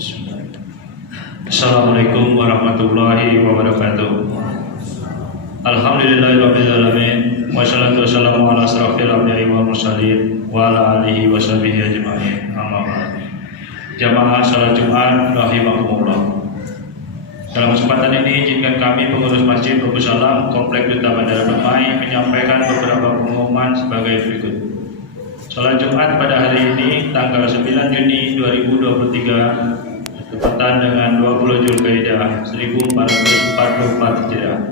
Assalamualaikum warahmatullahi wabarakatuh. Alhamdulillahirabbil alamin. Wassalatu wassalamu ala asrofil anbiya'i wal mursalin wa ala alihi washabihi ajma'in. Amma ba'd. Jamaah salat Jumat rahimakumullah. Dalam kesempatan ini izinkan kami pengurus Masjid Bagus Salam Komplek Duta Bandara Dumai menyampaikan beberapa pengumuman sebagai berikut. Salat Jumat pada hari ini tanggal 9 Juni 2023 bertepatan dengan 20 Zulkaidah 1444 Hijriah.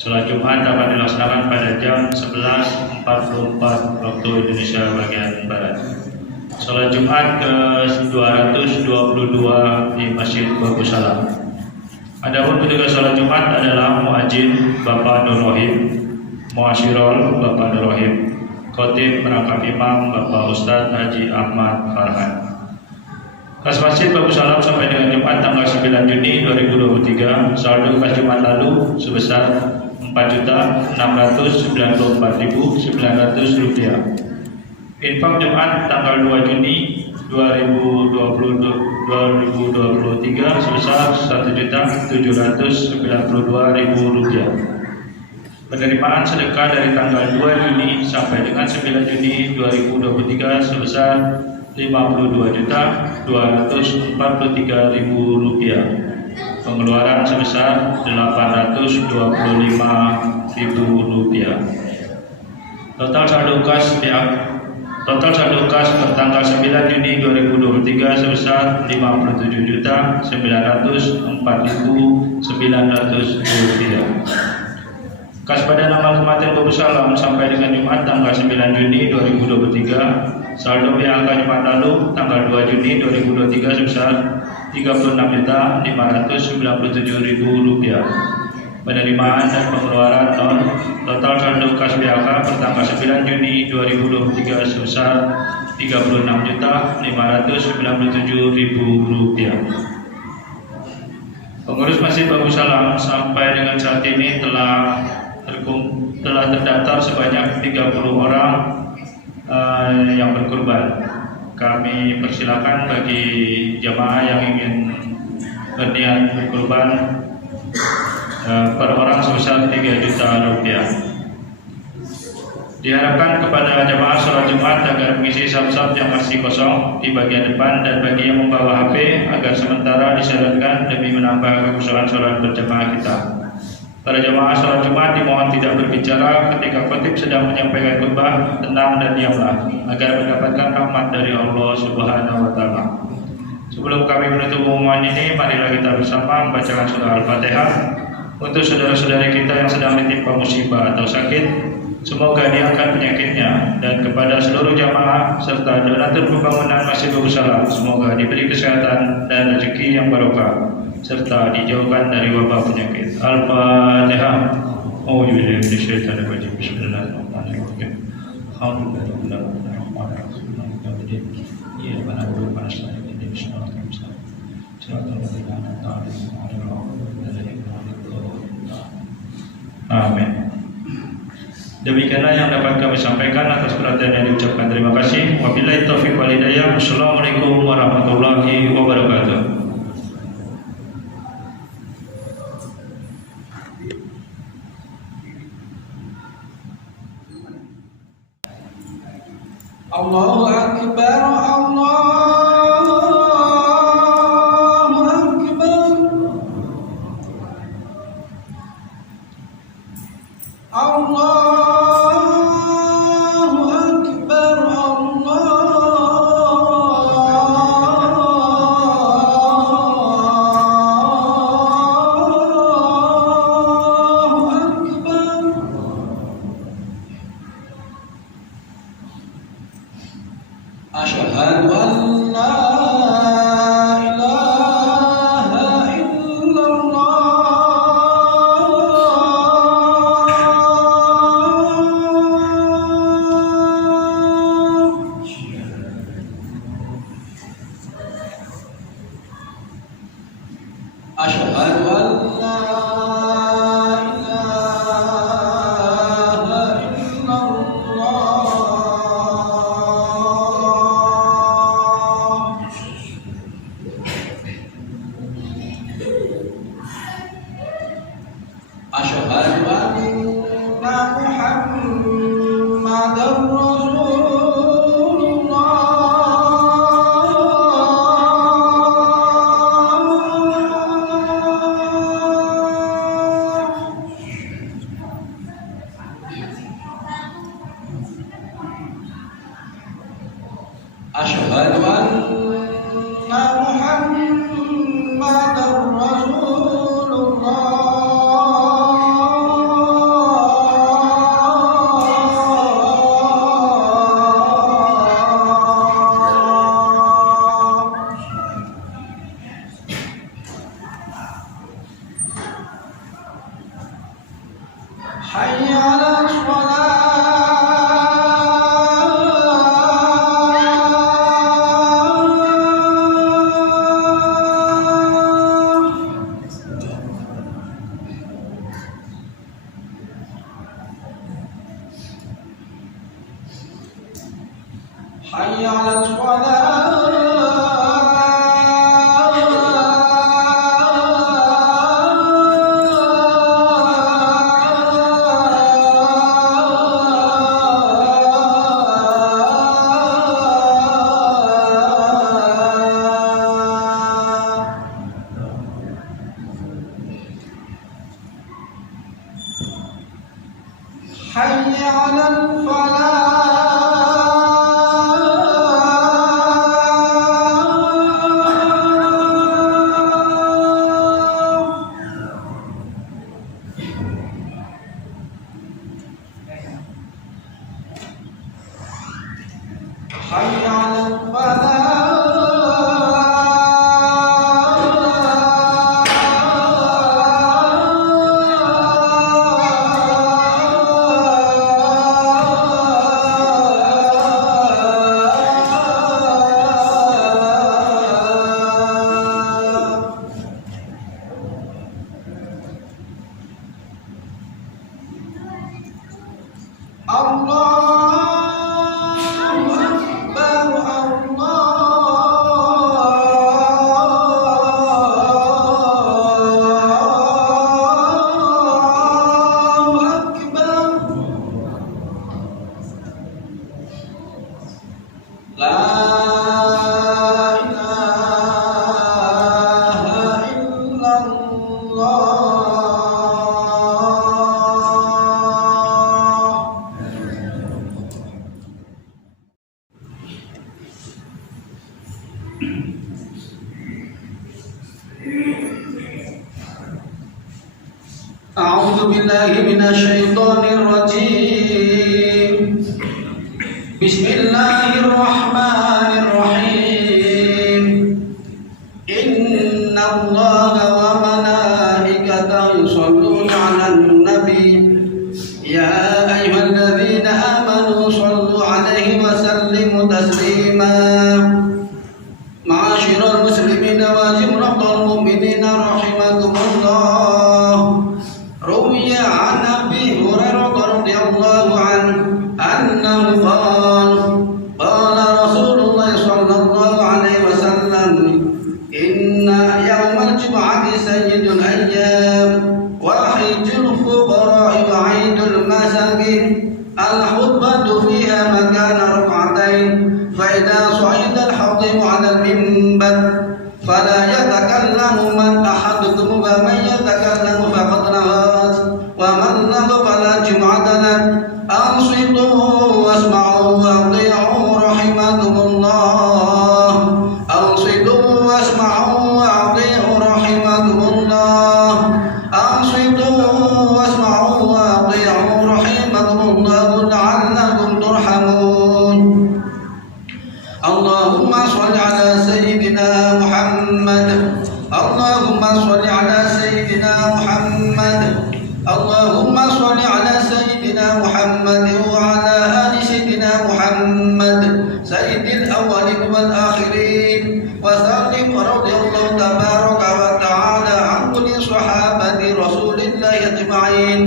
Salat Jumat dapat dilaksanakan pada jam 11.44 waktu Indonesia bagian Barat. Salat Jumat ke-222 di Masjid Bagus Salam. Adapun petugas salat Jumat adalah muadzin Bapak Nur Rohim, muasyirol Bapak Nur Rohim, khotib merangkap imam Bapak Ustadz Haji Ahmad Farhan. Kas Masjid Bagus Salam sampai dengan Jumat tanggal 9 Juni 2023 saldo kas Jumat lalu sebesar Rp4.694.900. Infak Jumat tanggal 2 Juni 2023 sebesar Rp1.792.000. Penerimaan sedekah dari tanggal 2 Juni sampai dengan 9 Juni 2023 sebesar Rp52.243.000. Pengeluaran sebesar Rp825.000. Total saldo kas tanggal 9 Juni 2023 sebesar Rp57.904.900. Kas Badan Amal Kematian Bagus Salam sampai dengan Jumat tanggal 9 Juni 2023 saldo PHK Jumat lalu tanggal 2 Juni 2023 sebesar Rp36.597.000. Penerimaan dan pengeluaran non. Total saldo kas PHK pertanggal 9 Juni 2023 sebesar Rp36.597.000. Pengurus Masjid Bagus Salam sampai dengan saat ini telah terdaftar sebanyak 30 orang yang berkurban. Kami persilakan bagi jamaah yang ingin berniat berkurban per orang sebesar Rp3 juta. Diharapkan kepada jamaah sholat Jumat agar mengisi saf-saf yang masih kosong di bagian depan, dan bagi yang membawa HP agar sementara disyaratkan demi menambah kekhusyuan sholat berjamaah kita. Para jamaah sholat Jumat dimohon tidak berbicara ketika khotib sedang menyampaikan khutbah. Tenang dan diamlah agar mendapatkan rahmat dari Allah Subhanahu wa Ta'ala. Sebelum kami menutup pengumuman ini, marilah kita bersama membacakan surah Al-Fatihah untuk saudara-saudari kita yang sedang ditimpa musibah atau sakit. Semoga diangkat penyakitnya, dan kepada seluruh jamaah serta donatur pembangunan Masjid Bagus Salam, semoga diberi kesehatan dan rezeki yang barokah serta dijauhkan dari wabah penyakit. Al-Fatihah. A'udzubillahi minasyaitonir rajim. Bismillahirrahmanirrahim. Amin. Demikianlah yang dapat kami sampaikan. Atas perhatian yang diucapkan terima kasih. Wabillahi taufiq wal hidayah. Wassalamualaikum warahmatullahi wabarakatuh. Allahu Akbar, Allahu Akbar, Allahu Akbar, Asyhadu an la ilaha illallah. Asyhadu an la ilaha illallah. محمدًا رسول الله حي على حي على حي على حي على أعوذ بالله من الشيطان الرجيم بسم الله الرحمن الرحيم إن الله وملائكته يصلون على النبي يا أيها الذين آمنوا صلوا عليه وسلموا تسليما معاشر المسلمين وجملة المؤمنين رحمكم الله روي عن أبي هريرة رضي الله عنه أنه قال قال رسول الله صلى الله عليه وسلم إن يوم الجمعة سيد الأيام وحج الفقراء وعيد المساكين الخطبة فيها مكان ركعتين فإذا صعد الخطيب على المنبر فلا يتكلم من أحدكم ومن يتكلم فقد نهات ومن نهى فلا جمعة له أنصتوا واسمعوا وأطيعوا رحمكم الله أنصتوا واسمعوا وأطيعوا رحمكم الله أنصتوا واسمعوا وأطيعوا رحمكم الله لعلكم ترحمون اللهم صل على سيدنا محمد اللهم صل على سيدنا محمد اللهم صل على سيدنا محمد وعلى آل سيدنا محمد سيد الأولين والآخرين وسلم رضي الله تبارك وتعالى عن كل صحابة رسول الله أجمعين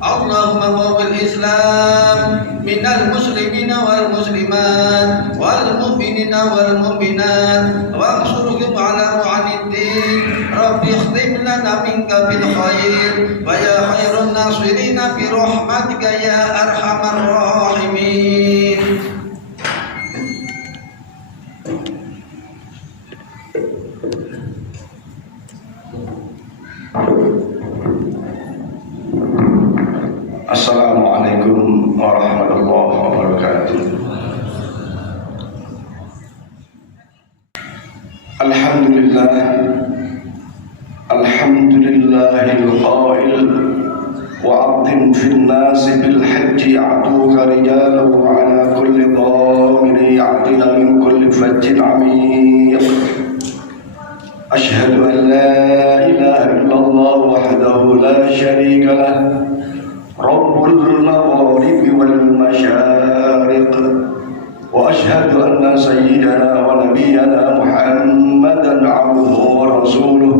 اللهم قوم الإسلام من المسلمين والمسلمات والمؤمنين والمؤمنات وانصرهم على معن الدين رب اختم لنا منك بالخير ويا خير الناصرين برحمتك يا أرحم الراحمين. Assalamualaikum warahmatullahi wabarakatuh. Alhamdulillah, alhamdulillahil qail wa'adzim fil nasi bil hajji ya'tuka rijalan wa ala kulli dhamirin ya'tina min kulli fajjin 'amiq. Ashhadu an la ilaha illallah wahdahu la syarika lah, rabbul maghrib wal masyariq. وأشهد أن سيدنا ونبينا محمدا عبده ورسوله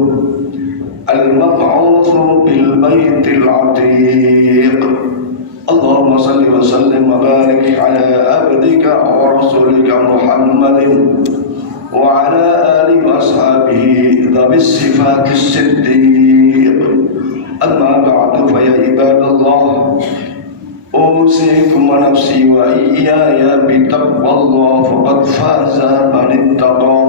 المبعوث بالبيت العتيق. اللهم صل وسلم وبارك على عبدك ورسولك محمد وعلى آله وأصحابه ذوي الصفات الصديق. أما بعد فيا عباد الله، أوصيكم ونفسي وإياي بتقوى الله فقد فاز من اتقى.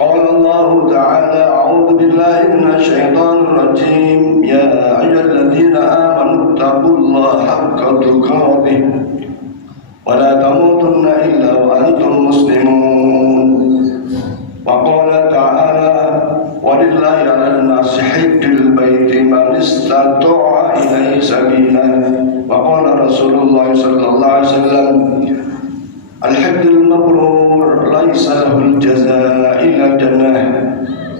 قال الله تعالى: أعوذ بالله من الشيطان الرجيم، يا أيها الذين آمنوا اتقوا الله حق تقاته ولا تموتن إلا وأنتم مسلمون. وقال تعالى: ولله على الناس حج البيت من استطاع إليه سبيلا. وقال رسول الله صلى الله عليه وسلم: الحج المبرور ليس له الجزاء إلا الجنة.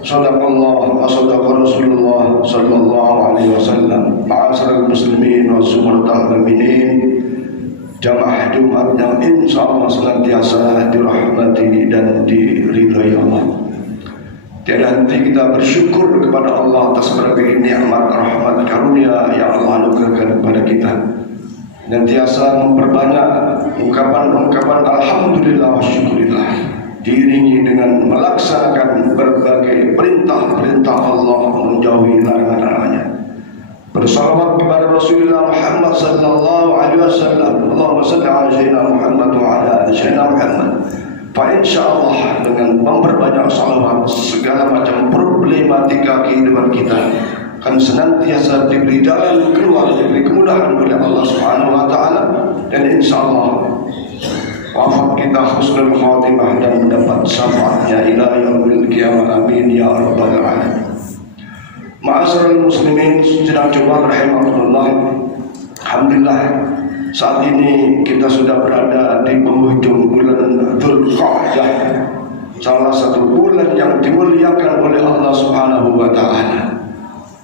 صدق الله وصدق رسول الله صلى الله عليه وسلم. معاشر المسlimin wa summatal mu'minin, jamaah Jumat yang insyaallah senantiasa dirahmati dan diridhai Allah. Tiada henti kita bersyukur kepada Allah atas berbagai nikmat, rahmat, karunia yang Allah anugerahkan kepada kita. Senantiasa memperbanyak ungkapan-ungkapan alhamdulillah wa syukurillah, diiringi dengan melaksanakan berbagai perintah-perintah Allah, menjauhi larangan-larangannya. Bersalawat kepada Rasulullah Muhammad sallallahu alaihi wasallam. Allahumma shalli ala sayyidina Muhammad wa ala ali sayyidina Muhammad. Fa insyaallah dengan memperbanyak salawat, segala macam problematika kehidupan kita akan senantiasa diberi jalan keluar, diberi kemudahan oleh Allah Subhanahu wa taala, dan insyaallah wafat kita husnul khatimah dan mendapat syafaatnya ila yaumil qiyamah. Amin ya rabbal alamin. Ma'asyiral muslimin sidang Jumat rahimakumullah. Alhamdulillah, saat ini kita sudah berada di penghujung bulan Dzulqa'dah, salah satu bulan yang dimuliakan oleh Allah Subhanahu wa taala.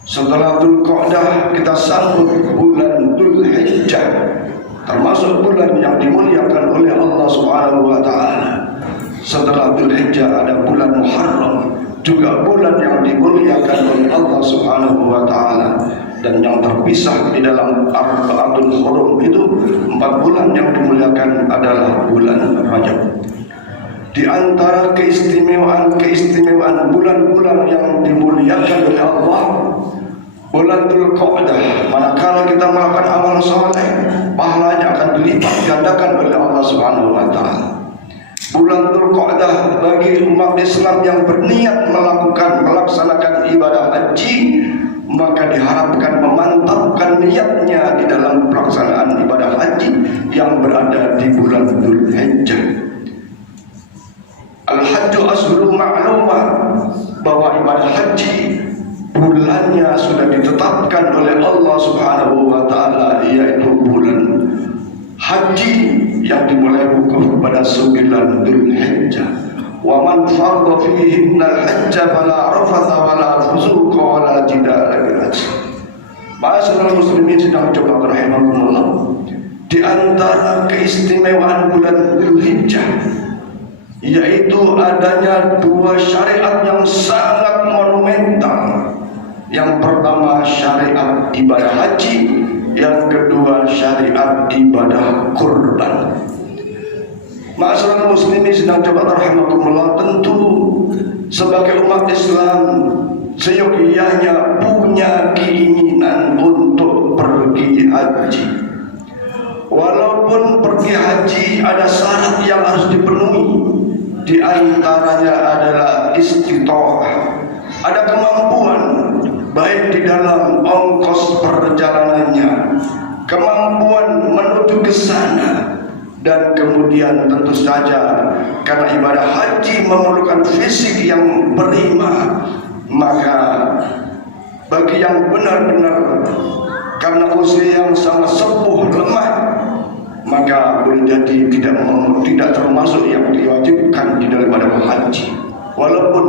Setelah Dzulqa'dah kita sambut bulan Dzulhijjah, termasuk bulan yang dimuliakan oleh Allah Subhanahu wa taala. Setelah Dzulhijjah ada bulan Muharram, juga bulan yang dimuliakan oleh Allah Subhanahu wa taala. Dan yang terpisah di dalam Arba'atul Hurum itu 4 bulan yang dimuliakan adalah bulan Rajab. Di antara keistimewaan bulan-bulan yang dimuliakan oleh Allah, bulan Dzulqa'dah, manakala kita melakukan amal saleh, pahalanya akan dilipat gandakan oleh Allah Subhanahu wa taala. Bulan Dzulqa'dah bagi umat Islam yang berniat melaksanakan ibadah haji, maka diharapkan memantapkan niatnya di dalam pelaksanaan ibadah haji yang berada di bulan Dzulhijjah. Al-Hajju ashhurun ma'lumat, bahwa ibadah haji bulannya sudah ditetapkan oleh Allah Subhanahu wa taala, yaitu bulan haji yang dimulai wukuf pada 9 Dzulhijjah. Wa man farada fihinna al-hajja fala rafatha wala fusuqa wala jidala fil hajj. Ma'asyiral muslimin sidang Jumat rahimakumullah, di antara keistimewaan bulan Dzulhijjah yaitu adanya 2 syariat yang sangat monumental. Yang pertama syariat ibadah haji, yang kedua syariat ibadah kurban. Ma'asyiral muslimin sedang coba rahimakumullah, tentu sebagai umat Islam seyogyanya punya keinginan untuk pergi haji. Walaupun pergi haji ada syarat yang harus dipenuhi, di antaranya adalah istita'ah, ada kemampuan baik di dalam ongkos perjalanannya, kemampuan menuju ke sana, Dan kemudian tentu saja karena ibadah haji memerlukan fisik yang prima, maka bagi yang benar-benar karena usia yang sangat sepuh lemah, maka boleh jadi tidak termasuk yang diwajibkan di dalam ibadah haji. Walaupun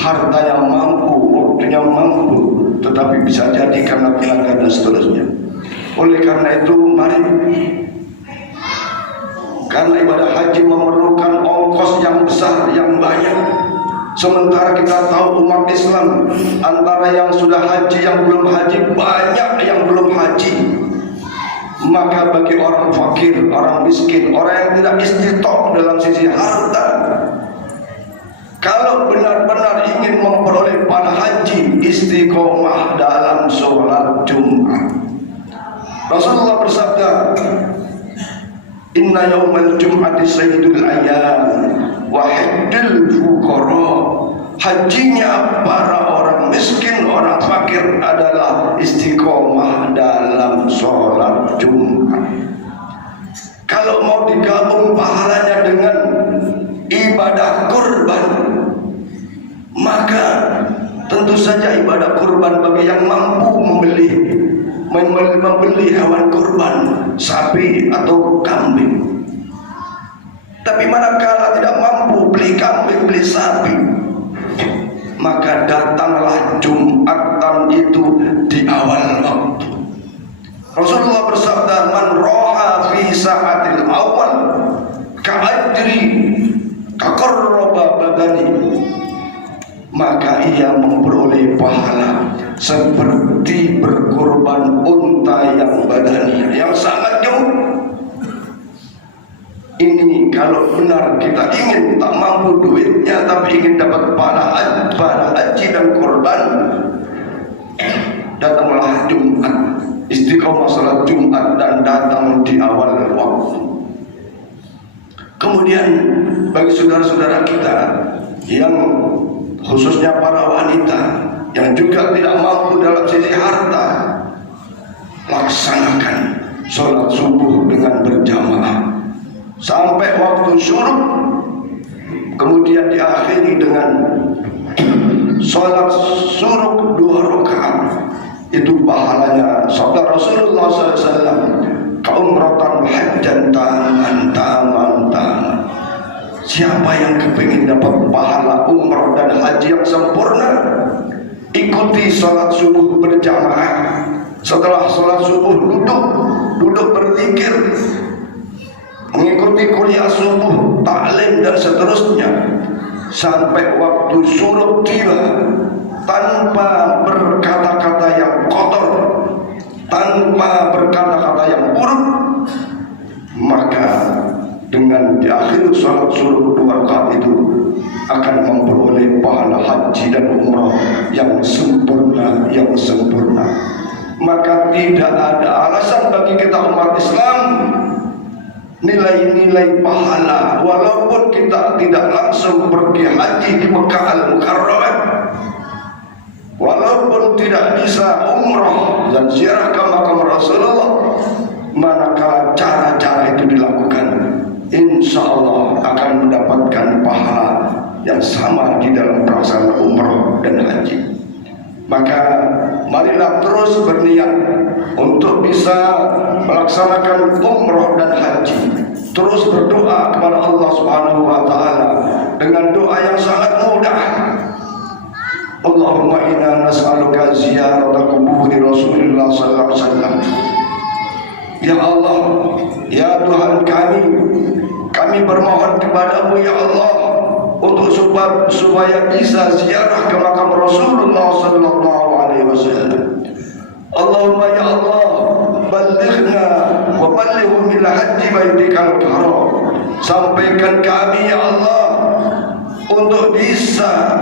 hartanya mampu, waktunya mampu, tetapi bisa jadi karena pelanggan dan seterusnya. Oleh karena itu, mari, karena ibadah haji memerlukan ongkos yang besar, yang banyak. Sementara kita tahu umat Islam antara yang sudah haji, yang belum haji, banyak yang belum haji. Maka bagi orang fakir, orang miskin, orang yang tidak istiqomah dalam sisi harta, kalau benar-benar ingin memperoleh pahala haji, istiqomah dalam sholat Jumat. Rasulullah bersabda, Inna yawmal jum'ati sayyidul ayyam wa hajjul fuqara. Hajinya para orang miskin, orang fakir adalah istiqomah dalam sholat Jumat. Kalau mau digabung pahalanya dengan ibadah kurban, maka tentu saja ibadah kurban bagi yang mampu membeli hewan kurban, sapi atau kambing. Tapi manakala tidak mampu beli kambing, beli sapi, maka datanglah Jumatan itu di awal waktu. Rasulullah bersabda, man roha fi sa'atil awal ka'adri kaqarraba badani, maka ia memperoleh pahala seperti berkorban unta yang badannya yang sangat jauh. Ini kalau benar kita ingin, tak mampu duitnya tapi ingin dapat pahala haji dan korban, datanglah Jumat, istiqomah salat Jumat dan datang di awal waktu. Kemudian bagi saudara-saudara kita yang khususnya para wanita yang juga tidak mampu dalam sisi harta, laksanakan sholat subuh dengan berjamaah sampai waktu syuruk, kemudian diakhiri dengan sholat syuruk 2 rakaat. Itu pahalanya sabda Rasulullah SAW, kaumratan hajjan taman. Siapa yang kepingin dapat pahala umrah dan haji yang sempurna, ikuti sholat subuh berjamaah. Setelah sholat subuh duduk berzikir, mengikuti kuliah subuh, taklim dan seterusnya sampai waktu syuruk tiba, tanpa berkata-kata yang kotor, tanpa berkata-kata yang buruk, maka dengan di akhir sholat syuruk 2 rakaat itu akan memperoleh pahala haji dan umrah yang sempurna, Maka tidak ada alasan bagi kita umat Islam nilai-nilai pahala walaupun kita tidak langsung pergi haji di Mekah Al-Mukarramah, walaupun tidak bisa umrah dan ziarah ke makam Rasulullah. Manakala cara-cara itu dilakukan, insya Allah akan mendapatkan pahala yang sama di dalam pelaksanaan umrah dan haji. Maka marilah terus berniat untuk bisa melaksanakan umrah dan haji. Terus berdoa kepada Allah Subhanahu wa taala dengan doa yang sangat mudah. Allahumma inna nas'aluka ziyarata quburi Rasulullah sallallahu alaihi wasallam. Ya Allah, ya Tuhan kami bermohon kepadamu ya Allah untuk supaya bisa ziarah ke makam Rasulullah sallallahu alaihi wasallam. Allahumma ya Allah, ballighna wa ballighum ila haji baitikal haram. Sampaikan kami ya Allah untuk bisa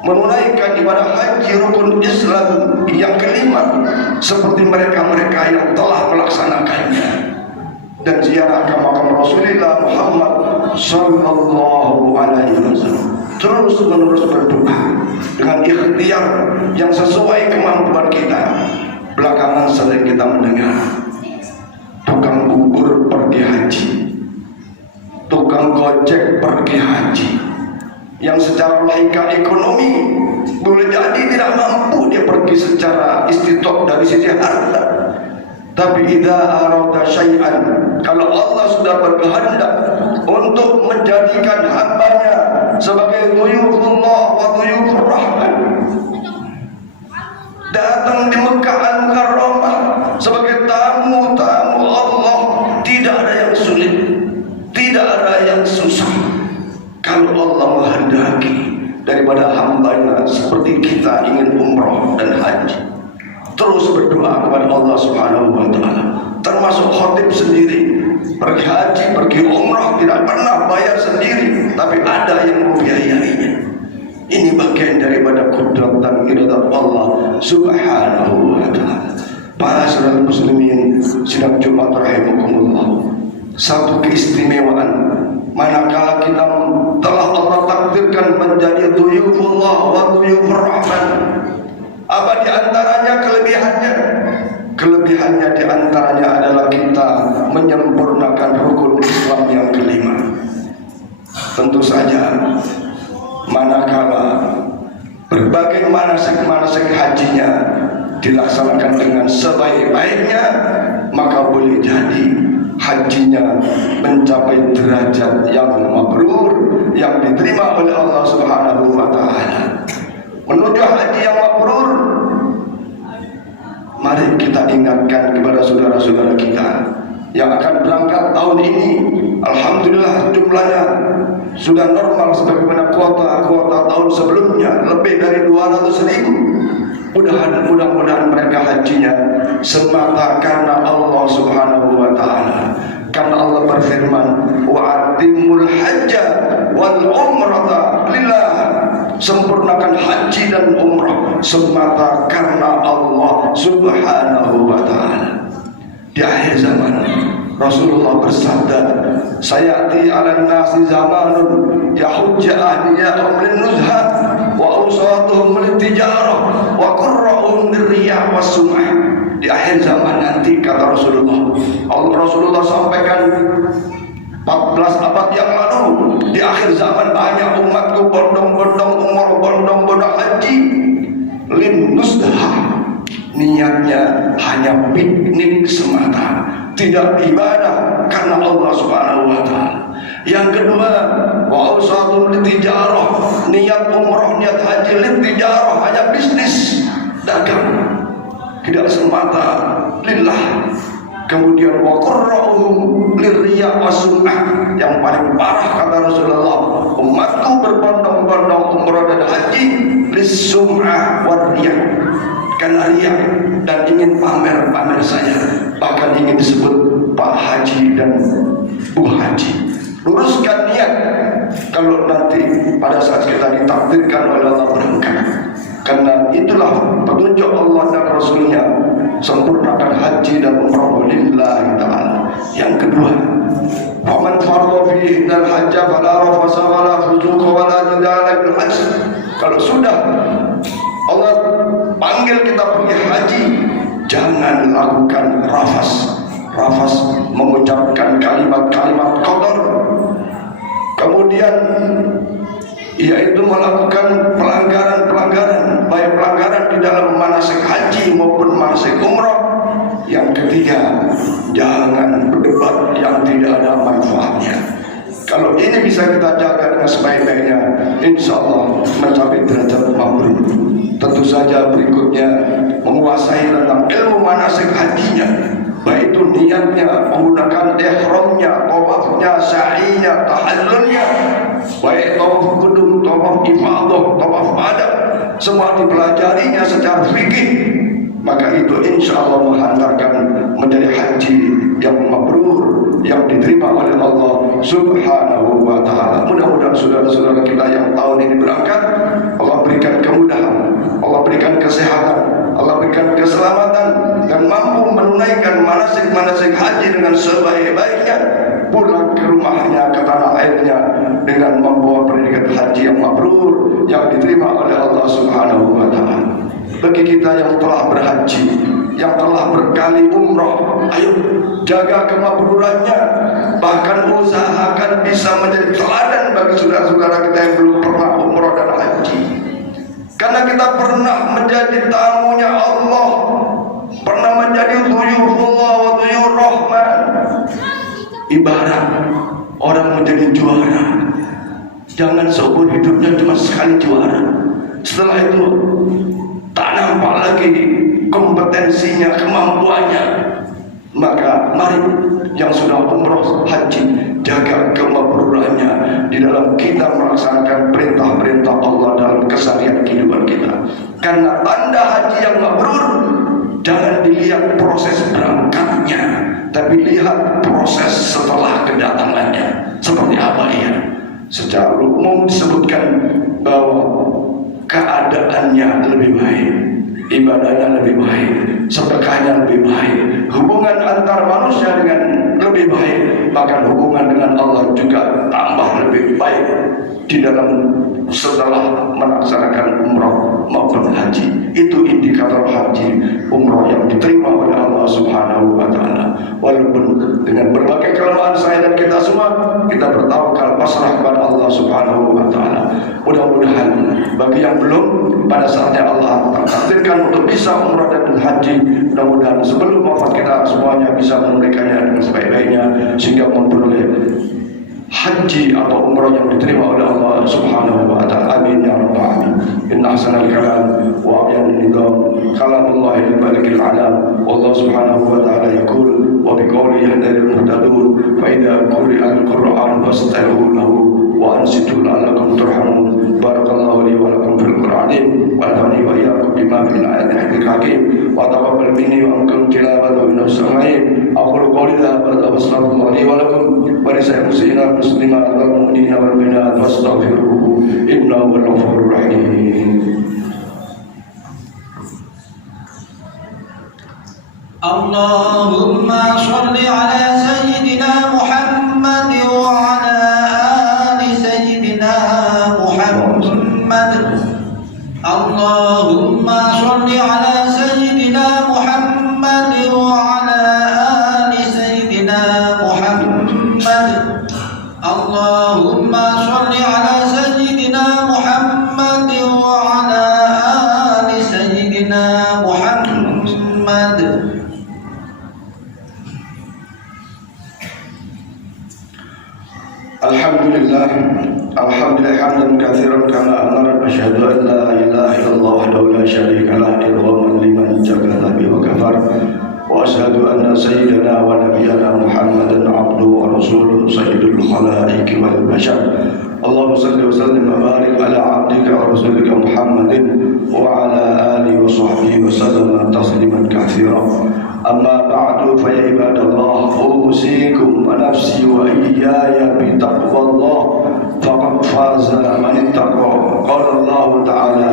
menunaikan ibadah haji rukun Islam yang kelima seperti mereka-mereka yang telah melaksanakannya, dan ziarah ke makam Rasulullah Muhammad sallallahu alaihi wasallam. Terus menerus berdoa dengan ikhtiar yang sesuai kemampuan kita. Belakangan sering kita mendengar tukang bubur pergi haji, tukang gojek pergi haji, yang secara logika ekonomi boleh jadi tidak mampu dia pergi secara istitok dari sisi harta. Tapi idza arada syai'an, kalau Allah sudah berkehendak untuk menjadikan hambanya sebagai dhuyufullah wa dhuyufur rahman, datang di Mekah Al-Mukarramah sebagai tamu-tamu Allah, tidak ada yang sulit, tidak ada yang susah. Kalau Allah menghendaki daripada hambanya seperti kita ingin umrah dan haji, terus berdoa kepada Allah Subhanahu wa Ta'ala. Termasuk khotib sendiri, pergi haji, pergi umrah, tidak pernah bayar sendiri, tapi ada yang membiayainya. Ini bagian daripada kudrat dan iradat Allah Subhanahu wa Ta'ala. Para saudara muslimin sidang Jumat rahimakumullah, satu keistimewaan manakala kita telah Allah takdirkan menjadi dhuyufullah wa dhuyufur rahman. Apa di antaranya kelebihannya? Kelebihannya di antaranya adalah kita menyempurnakan rukun Islam yang kelima. Tentu saja manakala berbagai manasik hajinya dilaksanakan dengan sebaik-baiknya, maka boleh jadi hajinya mencapai derajat yang mabrur, yang diterima oleh Allah Subhanahu wa Ta'ala. Menuju haji yang mabrur, mari kita ingatkan kepada saudara-saudara kita yang akan berangkat tahun ini. Alhamdulillah jumlahnya sudah normal sebagaimana kuota tahun sebelumnya, lebih dari 200.000. Mudah-mudahan mereka hajinya semata karena Allah Subhanahu wa Ta'ala. Karena Allah berfirman, wa'atimul hajja wal umrata lillah, sempurnakan haji dan umrah semata karena Allah Subhanahu wa Ta'ala. Di akhir zaman Rasulullah bersabda, sayati 'alan nasi zamanun yahujja ahliyahum lin-nuzha wa awsatuhum litijarah wa qurra'uhum lirriya' was-sum'ah. Di akhir zaman nanti, kata Rasulullah sampaikan 14 abad yang lalu, di akhir zaman banyak umatku bondong-bondong umrah, bondong-bondong haji lin-nuzha. Niatnya hanya piknik semata, tidak ibadah karena Allah Subhanahu wa Ta'ala. Yang kedua, wa usatum litijarah, niat umrah, niat haji litijarah, hanya bisnis, dagang, tidak semata lillah. Kemudian wa qurra'uhum lirriya' was-sum'ah. Yang paling parah kata Rasulullah, umatku berbondong-bondong umrah dan haji lis-sum'ah war-riya', karena riya dan ingin pamer saja, bahkan ingin disebut Pak Haji dan Bu Haji. Luruskan niat kalau nanti pada saat kita ditakdirkan oleh Allah berangkat, karena itulah petunjuk Allah dan Rasulnya, sempurnakan haji dan umrah lillahi ta'ala. Yang kedua, faman farada fihi dan hajja fala rafasa wala fusuqa wala jidala bil hajj. Kalau sudah Allah panggil kita pergi haji, jangan lakukan rafas mengucapkan kalimat-kalimat kotor, kemudian yaitu melakukan pelanggaran, baik pelanggaran di dalam manasik haji maupun manasik umrah. Yang ketiga, jangan berdebat yang tidak ada manfaatnya. Kalau ini bisa kita jaga dengan sebaik-baiknya, insya Allah mencapai derajat mabrur. Tentu saja berikutnya menguasai tentang ilmu manasik hajinya, baik itu niatnya, menggunakan ihramnya, tawafnya, sa'inya, tahallulnya, baik tawaf qudum, tawaf ifadah, tawaf adab, semua dipelajarinya secara fikih. Maka itu insya Allah menghantarkan menjadi haji yang mabrur, yang diterima oleh Allah Subhanahu wa Ta'ala. Mudah-mudahan saudara-saudara kita yang tahun ini berangkat, Allah berikan kemudahan, Allah berikan kesehatan, Allah berikan keselamatan, dan mampu menunaikan manasik-manasik haji dengan sebaik-baiknya, pulang ke rumahnya, ke tanah airnya dengan membawa predikat haji yang mabrur, yang diterima oleh Allah Subhanahu wa Ta'ala. Bagi kita yang telah berhaji, yang telah berkali umrah, ayo jaga kemabrurannya, bahkan usahakan bisa menjadi teladan bagi saudara-saudara kita yang belum pernah umrah dan haji. Karena kita pernah menjadi tamunya Allah, pernah menjadi dhuyufullah wa dhuyur rahman. Ibarat orang menjadi juara, jangan seumur hidupnya cuma sekali juara. Setelah itu tak nampak lagi kompetensinya, kemampuannya. Maka mari yang sudah umroh haji, jaga kemabrurannya di dalam kita melaksanakan perintah-perintah Allah dalam keseharian kehidupan kita. Karena tanda haji yang mabrur jangan dilihat proses berangkatnya, tapi lihat proses setelah kedatangannya seperti apa ia. Secara umum disebutkan bahwa keadaannya lebih baik, ibadahnya lebih baik, sedekahnya lebih baik, hubungan antar manusia dengan lebih baik, bahkan hubungan dengan Allah juga tambah lebih baik di dalam setelah melaksanakan umrah maupun haji. Itu indikator haji umrah yang diterima oleh Allah Subhanahu wa Ta'ala. Walaupun dengan berbagai kelemahan saya dan kita semua, kita bertawakal pasrah kepada Allah Subhanahu wa Ta'ala. Mudah-mudahan bagi yang belum, pada saatnya Allah takdirkan untuk bisa umrah dan haji. Mudah-mudahan sebelum wafat kita semuanya bisa menunaikannya dengan sebaik-baiknya sehingga memperoleh haji atau umrah yang diterima oleh Allah Subhanahu wa Ta'ala. Amin ya rabbal alamin. Inna ahsanal kalam wa ahyanul nizam kalamullah al-malikil alam. Wallahu subhanahu wa ta'ala yaqul wa biqawli yahdharil muhtadun fa idza quri'a al-Qur'an fastami'u lahu wa ansitu la'allakum turhamun. Barakallahu li wa lakum fil Qur'anin wa nafa'ani wa iyyakum bima fil ayatil hakim wa taqabbal minni wa minkum tilawatahu innahu sami'un. Aqulu qawli hadha wa astaghfirullaha li wa lakum wa li sa'iril muslimina muslimat wal mu'minina wal mu'minat wastaghfiruhu innahu huwal ghafurur rahim. Allahumma sholli ala sayyidina Muhammad wa ala ali sayyidina Muhammad. Allahumma sholli ala sayyidina Muhammad wa ala ali sayyidina Muhammad. Allahumma sholli ala sayyidina Muhammad wa ala ali sayyidina Muhammad. Alhamdulillah, alhamdulillah hamdan katsiran kama amara, asyhadu an la ilaha illallah wahdahu la syarika lah idghaman liman jagala bi wa kafar, wa asyhadu anna sayyidana wa nabiyyana Muhammadan abduhu wa rasuluhu sayyidul khalaiqi wal bashar. Allahumma salli wa sallim wa barik ala abdika wa rasulika Muhammadin wa ala alihi wa sahbihi wa sallama tasliman katsira. Amma ba'du fa ya ibadallah, usikum wa nafsi wa iyaya bi taqwallah faqad faza man ittaqa. Qala Allah ta'ala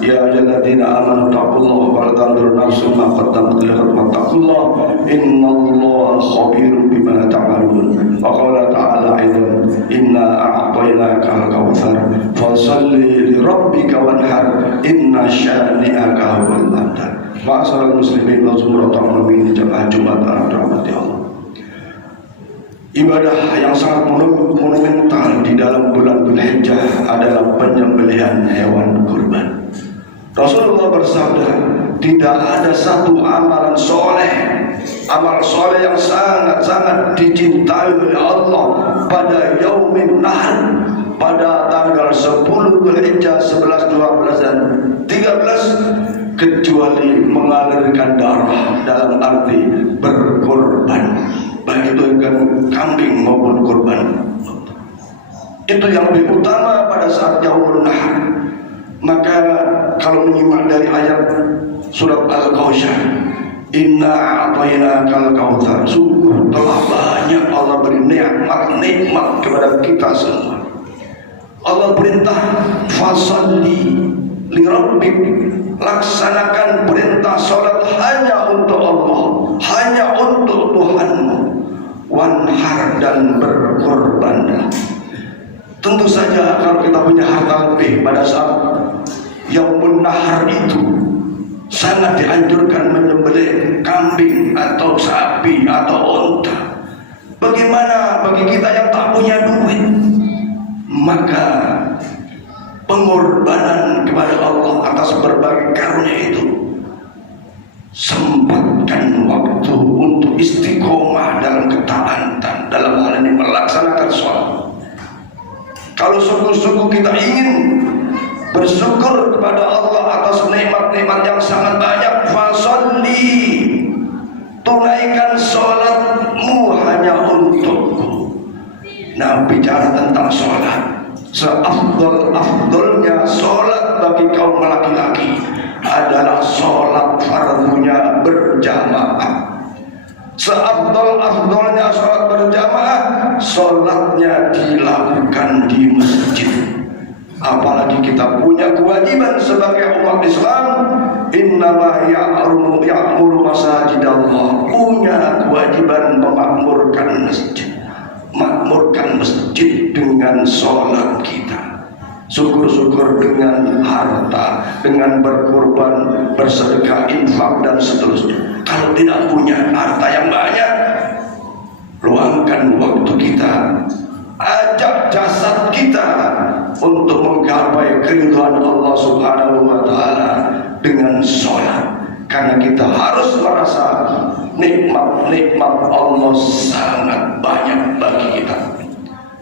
ya ayyuhalladzina amanu taqullaha wa tanzur nafsum ma qaddamat lighad wattaqullah innallaha khabirun bima ta'malun. Wa qala ta'ala aidan inna a'tainaka al-kautsar fasalli li rabbika wanhar inna syani'aka huwal abtar. Ma'asyiral muslimin wal zumratul mu'minin jamaah Jumat rahmati Allah. Ibadah yang sangat monumental di dalam bulan Dzulhijjah adalah penyembelihan hewan kurban. Rasulullah bersabda, tidak ada satu amalan soleh, amal soleh yang sangat-sangat dicintai oleh Allah pada yaumin nahr, pada tanggal 10 Dzulhijjah, 11, 12 dan 13, kecuali mengalirkan darah dalam arti berkorban, baik itu ikan kambing maupun kurban. Itu yang lebih utama pada saat yaumul nahr. Maka kalau menyimak dari ayat surat Al-Kautsar, inna a'tainakal kautsar, sungguh telah banyak Allah beri nikmat kepada kita semua. Allah perintah fasalli li rabbik, laksanakan perintah salat hanya untuk Allah, hanya untuk Tuhanmu. Wanhar, dan berkorbanlah. Tentu saja kalau kita punya harta lebih pada saat yaumun nahar itu, sangat dianjurkan menyembelih kambing atau sapi atau unta. Bagaimana bagi kita yang tak punya duit? Maka pengorbanan kepada Allah atas berbagai karunia itu, sempatkan waktu untuk istiqomah dalam ketaatan, dalam hal ini melaksanakan sholat. Kalau sungguh-sungguh kita ingin bersyukur kepada Allah atas nikmat-nikmat yang sangat banyak, fasholli, tunaikan sholatmu hanya untukku. Nah, bicara tentang sholat, seafdol-afdolnya sholat bagi kaum laki-laki adalah sholat fardunya berjamaah. Seafdol-afdolnya sholat berjamaah, sholatnya dilakukan di masjid. Apalagi kita punya kewajiban sebagai umat Islam, innama ya'muru masajidallah, punya kewajiban memakmurkan masjid. Makmurkan masjid dengan sholat kita. Syukur-syukur dengan harta, dengan berkorban, bersedekah, infak dan seterusnya. Kalau tidak punya harta yang banyak, luangkan waktu kita, ajak jasad kita untuk menggapai keridhaan Allah Subhanahu wa Ta'ala dengan sholat. Karena kita harus merasa nikmat-nikmat Allah sangat banyak bagi kita.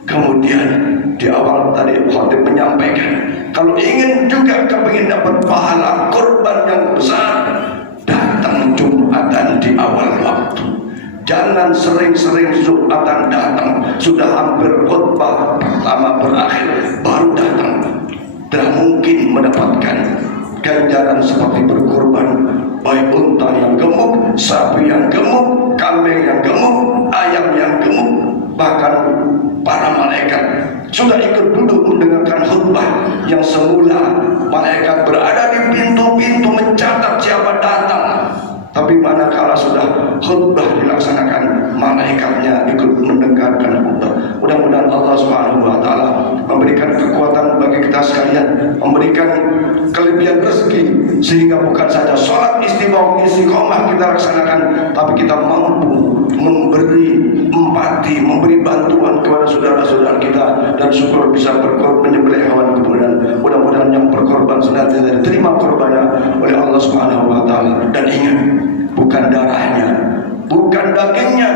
Kemudian di awal tadi khatib menyampaikan, kalau ingin juga kepingin dapat pahala korban yang besar, datang Jumatan di awal waktu. Jangan sering-sering Jumatan datang, sudah hampir khutbah pertama berakhir baru datang. Tidak mungkin mendapatkan ganjaran seperti berkorban, baik unta yang gemuk, sapi yang gemuk, kambing yang gemuk, ayam yang gemuk. Bahkan para malaikat sudah ikut duduk mendengarkan khutbah yang semula malaikat berada di pintu-pintu mencatat siapa datang. Tapi manakala sudah khutbah dilaksanakan, malaikatnya ikut mendengarkan khutbah. Mudah-mudahan Allah Subhanahu wa Ta'ala memberikan kekuatan bagi kita sekalian, memberikan kelebihan rezeki, sehingga bukan saja sholat istiqomah kita laksanakan, tapi kita mampu memberi empati, memberi bantuan kepada saudara-saudara kita, dan syukur bisa berkorban menyembelih hewan kurban. Mudah-mudahan yang berkorban senantiasa diterima korbannya oleh Allah Subhanahu wa Ta'ala. Dan ingat, bukan darahnya, bukan dagingnya,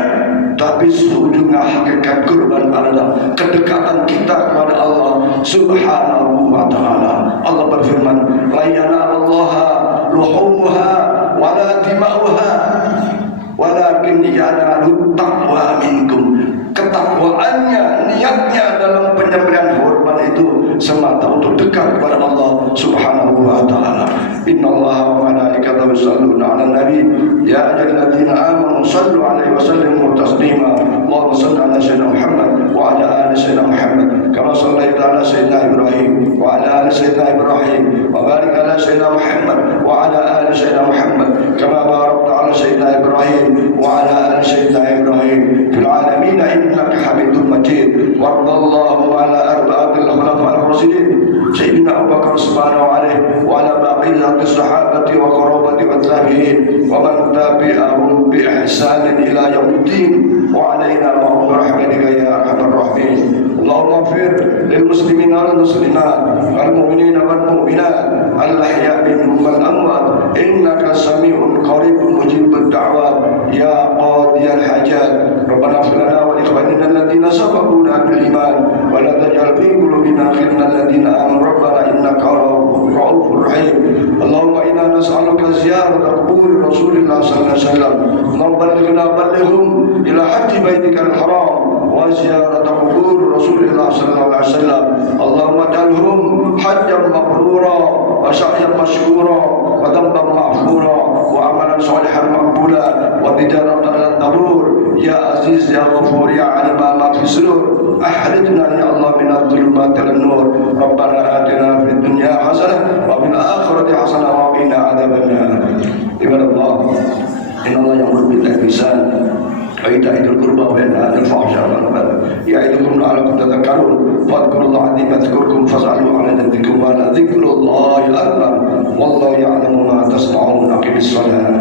tapi sesungguhnya hakikat kurban adalah kedekatan kita kepada Allah Subhanahu wa Ta'ala. Allah berfirman, la yanalallaha luhumuha wala dima'uha walakin yanalut taqwa minkum. Ketakwaannya, niatnya dalam penyembelihan kurban itu semata untuk dekat kepada Allah Subhanahu wa Ta'ala. Innallaha wa malaikatahu yusholluna 'alan nabi ya ayyuhalladzina amanu shallu 'alaihi wa sallimu taslima. Allahumma shalli 'ala sayyidina Muhammad wa 'ala ali sayyidina Muhammad kama shallaita 'ala sayyidina Ibrahim wa 'ala ali sayyidina Ibrahim wa barik 'ala sayyidina Muhammad wa 'ala ali sayyidina Muhammad kama barakta 'ala sayyidina Ibrahim wa 'ala ali sayyidina Ibrahim fil 'alamin innaka Hamidum Majid. Warḍallahu 'ala arba'atil khulafa'ir rasyidin sayyidina Abu Bakar subhanahu alaihi wa 'ala baqiyati sahabati wa qarabati wa tabi'in wa man tabi'ahum bi ihsan ila yaumiddin wa 'alaina wa rahmatika ya arhamar rahimin. Allahumma ighfir lil muslimina wal muslimat wal mu'minina wal mu'minat al ahya' minhum wal amwat innaka sami'un qaribun mujibud da'wat ya qadiyal hajat. Rabbana ighfir lana wa li ikhwanina alladhina sabaquna bil iman wa la taj'al fi qulubina ghillan lil ladzina amanu rabbana innaka ra'ufur rahim. Allahumma inna nas'aluka ziyarata qubur Rasulillah sallallahu alaihi wasallam. Allahumma ballighum ila hajji baitikal haram wa ziyarata qubur Rasulillah sallallahu alaihi wasallam. Allahumma jalhum hajjan mabrura wa sa'yan mashkura wa dhanban maghfura wa amalan salihan maqbula wa tijaratan lan tabur ya aziz ya ghafur ya alim ma fi sudur. Ahrijna ya Allah min adh-dhulumati ila an-nur. Rabbana atina fid dunya hasanah wa fil akhirati hasanah wa qina adzabannar. Ibadallah, innallaha ya'muru bil ihsan wa itaa'il qurba wa yanha 'anil fahsya'i wal munkar ya'idukum la'allakum tadhakkarun. Fadhkurullaha 'azima yadhkurkum fas'alu 'ala dzikrikum wa la dzikrullahi akbar wallahu ya'lamu ma tasna'un. Aqimis shalah.